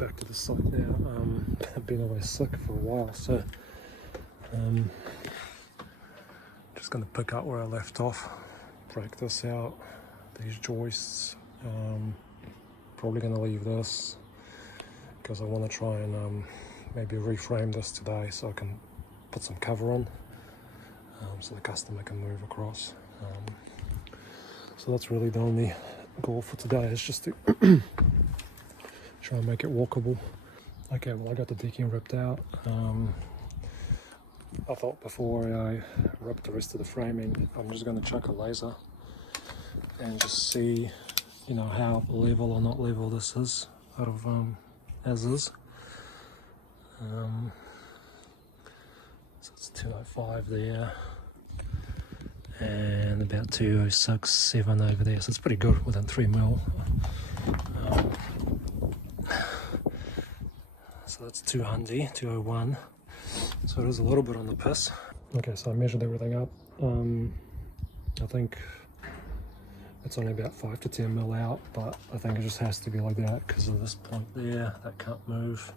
back to the site now. I've been away sick for a while, so just going to pick up where I left off, break this out, these joists. Probably going to leave this because I want to try and maybe reframe this today so I can put some cover on, so the customer can move across. So that's really the only goal for today, is just to try and make it walkable. Okay, well, I got the decking ripped out. I thought before I rip the rest of the framing, I'm just going to chuck a laser and just see, you know, how level or not level this is out of as is. So it's 205 there, and about 206.7 over there, so it's pretty good within 3 mil. So that's 200, 201, so it is a little bit on the piss. Okay, so I measured everything up. I think it's only about 5 to 10 mil out, but I think it just has to be like that because of this point there, that can't move.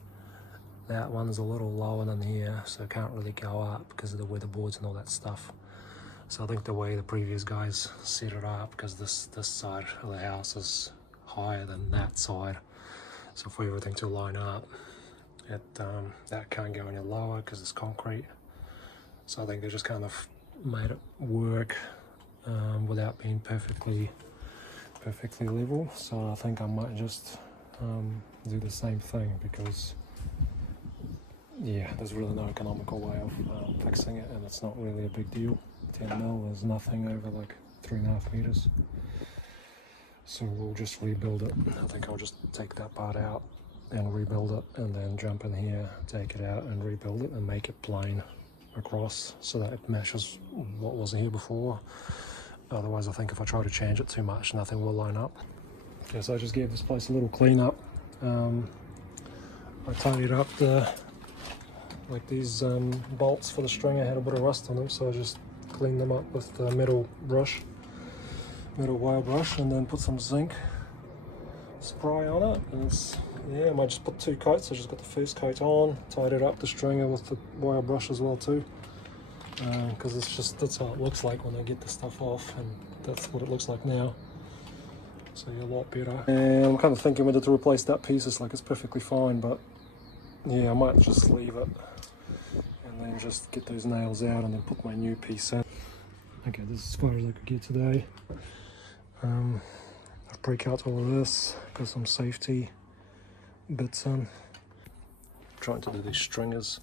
That one is a little lower than here, so it can't really go up because of the weatherboards and all that stuff. So I think the way the previous guys set it up, because this side of the house is higher than that side, so for everything to line up, that can't go any lower because it's concrete. So I think they just kind of made it work without being perfectly level. So I think I might just do the same thing, because yeah, there's really no economical way of fixing it, and it's not really a big deal. 10 mil is nothing over like 3.5 meters. So we'll just rebuild it. I think I'll just take that part out and rebuild it, and then jump in here, take it out and rebuild it and make it plain across so that it matches what wasn't here before. Otherwise, I think if I try to change it too much, nothing will line up. Okay, so I just gave this place a little clean up. I tidied up like these bolts for the stringer had a bit of rust on them, so I just cleaned them up with the metal wire brush, and then put some zinc spray on it. And it's, yeah, I might just put 2 coats. I just got the first coat on, tied it up the stringer with the wire brush as well too, because it's just, that's how it looks like when I get the stuff off, and that's what it looks like now. So yeah, a lot better. And I'm kind of thinking whether to replace that piece. It's like, it's perfectly fine, but yeah, I might just leave it and then just get those nails out and then put my new piece in. Okay, this is as far as I could get today. I've pre-cut all of this, got some safety bits in. Trying to do these stringers.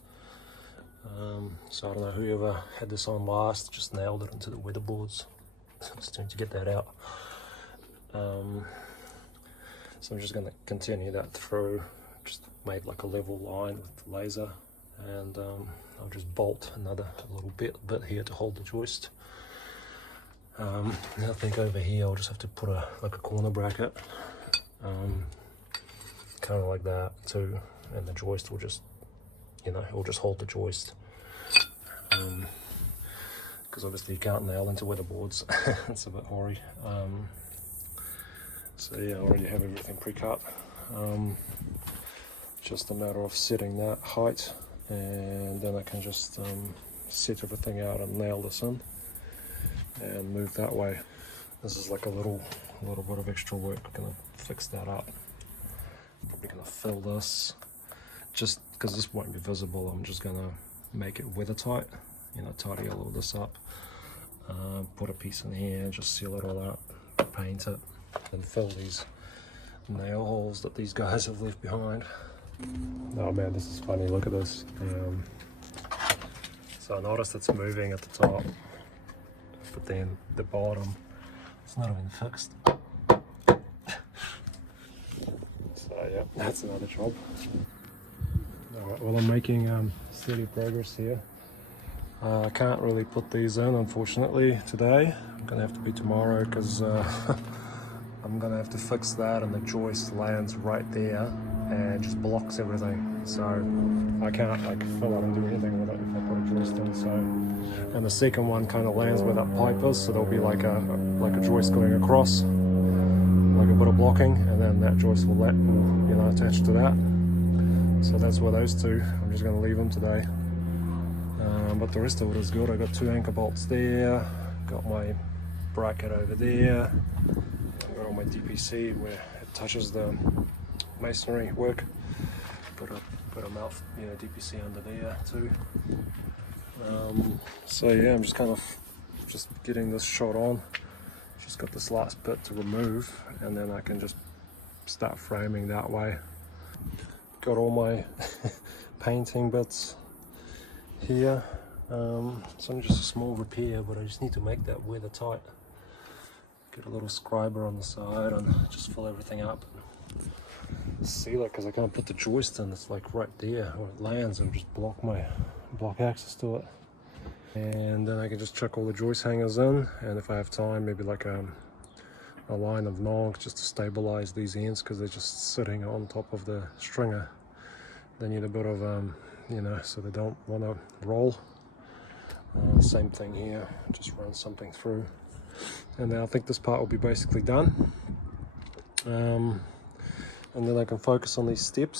So I don't know, whoever had this on last just nailed it into the weatherboards. Just need to get that out. So I'm just going to continue that through. Just made like a level line with the laser, and I'll just bolt another little bit here to hold the joist. I think over here I'll just have to put like a corner bracket, kind of like that too, and the joist will just, you know, it will just hold the joist, because obviously you can't nail into weatherboards. It's a bit hoary. So yeah, I already have everything pre-cut. Just a matter of setting that height, and then I can just set everything out and nail this in and move that way. This is like a little bit of extra work. I'm gonna fix that up. Probably gonna fill this, just because this won't be visible. I'm just gonna make it weather tight, you know, tidy all of this up, put a piece in here, just seal it all up, paint it, and fill these nail holes that these guys have left behind. Oh man, this is funny, look at this. So I noticed it's moving at the top, but then the bottom, it's not even fixed. So yeah, that's another job. Alright, well, I'm making steady progress here. I can't really put these in, unfortunately, today. I'm gonna have to be tomorrow, because I'm gonna have to fix that, and the joist lands right there and just blocks everything. So I can't like fill it and do anything with it if I put a joist in. So, and the second one kind of lands where that pipe is, so there'll be like a joist going across, like a bit of blocking, and then that joist will you know, attach to that. So that's where those two, I'm just going to leave them today. But the rest of it is good. I got 2 anchor bolts there, got my bracket over there, I've got all my DPC where it touches the masonry work. Put a mouth, DPC under there too. So yeah, I'm just kind of just getting this shot on. Just got this last bit to remove, and then I can just start framing that way. Got all my painting bits here. It's only just a small repair, but I just need to make that weather tight. Get a little scriber on the side and just fill everything up. Seal it, because I can't put the joist in. It's like right there where it lands and just block access to it. And then I can just chuck all the joist hangers in, and if I have time, maybe like a line of nog just to stabilize these ends, because they're just sitting on top of the stringer. They need a bit of so they don't want to roll. Same thing here, just run something through, and then I think this part will be basically done. And then I can focus on these steps,